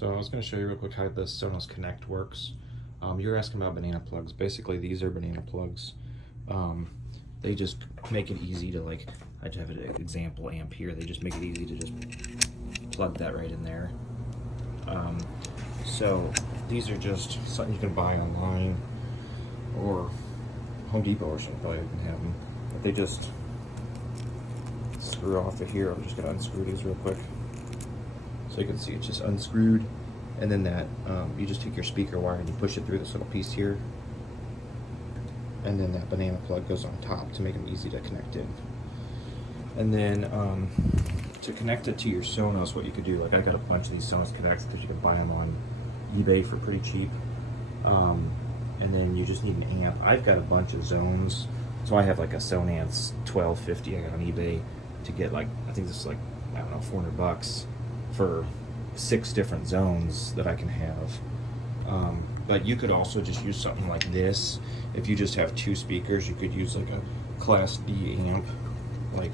So I was going to show you real quick how the Sonos Connect works. You're asking about banana plugs. Basically, these are banana plugs. They just make it easy to, like, I just have an example amp here. They just make it easy to just plug that right in there. So these are just something you can buy online or Home Depot or something. Probably can have them. But they just screw off of here. I'm just going to unscrew these real quick. So you can see it's just unscrewed, and then that you just take your speaker wire and you push it through this little piece here, and then that banana plug goes on top to make them easy to connect in. And then to connect it to your Sonos, what you could do, like I got a bunch of these Sonos Connects because you can buy them on eBay for pretty cheap. And then you just need an amp. I've got a bunch of zones, so I have like a Sonance 1250 I got on eBay to get, like, I think this is like, I don't know, 400 bucks for 6 different zones that I can have. But you could also just use something like this. If you just have 2 speakers, you could use like a Class D amp. Like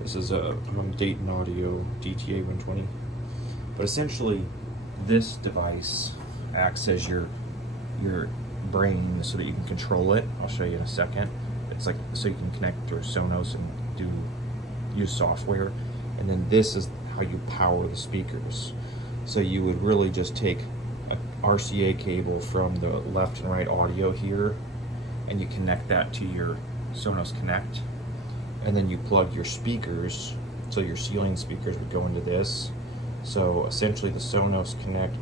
this is a Dayton Audio DTA 120. But essentially, this device acts as your brain so that you can control it. I'll show you in a second. It's like so you can connect to Sonos and use software. And then this is how you power the speakers. So you would really just take a RCA cable from the left and right audio here, and you connect that to your Sonos Connect, and then you plug your speakers. So your ceiling speakers would go into this. So essentially the Sonos Connect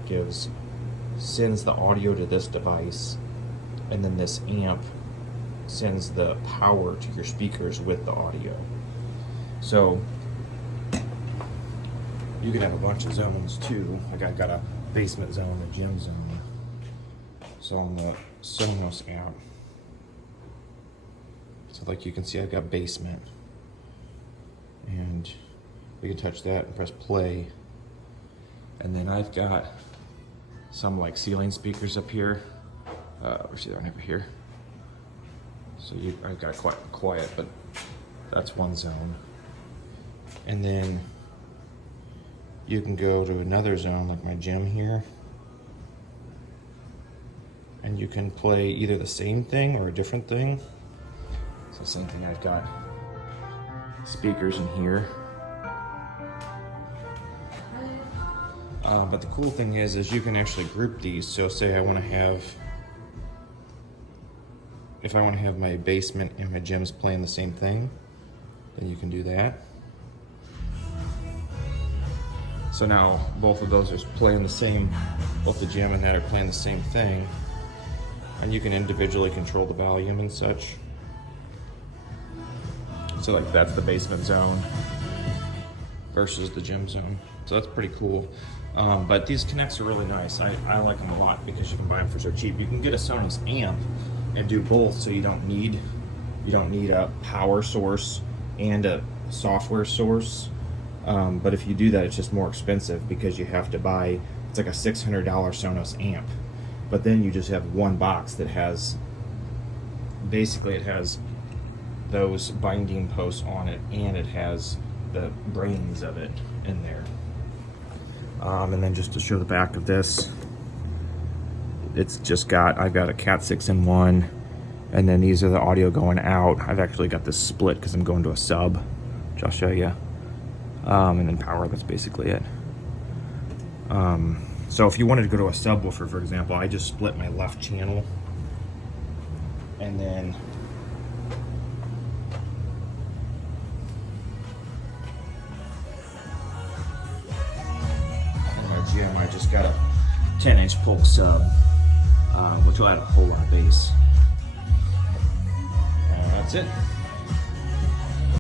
sends the audio to this device, and then this amp sends the power to your speakers with the audio. So you can have a bunch of zones too. Like I got a basement zone, a gym zone. So on the Sonos app, so like you can see I've got basement, and we can touch that and press play. And then I've got some like ceiling speakers up here. We see that one over here. So I've got quite quiet, but that's one zone. And then you can go to another zone like my gym here, and you can play either the same thing or a different thing. So same thing, I've got speakers in here. But the cool thing is you can actually group these. So say I want to have, if I want to have my basement and my gyms playing the same thing, then you can do that. So now both of those are playing the same, both the gym and that are playing the same thing. And you can individually control the volume and such. So like that's the basement zone versus the gym zone. So that's pretty cool. But these Connects are really nice. I like them a lot because you can buy them for so cheap. You can get a Sonos amp and do both, so you don't need a power source and a software source. But if you do that, it's just more expensive because you have to buy, it's like a $600 Sonos amp. But then you just have one box that has, basically it has those binding posts on it, and it has the brains of it in there. And then just to show the back of this, it's just I've got a Cat 6 in one, and then these are the audio going out. I've actually got this split because I'm going to a sub, which I'll show you. And then power, that's basically it. So if you wanted to go to a subwoofer, for example, I just split my left channel, and then in my gym I just got a 10-inch pulse sub, which will add a whole lot of bass. And that's it.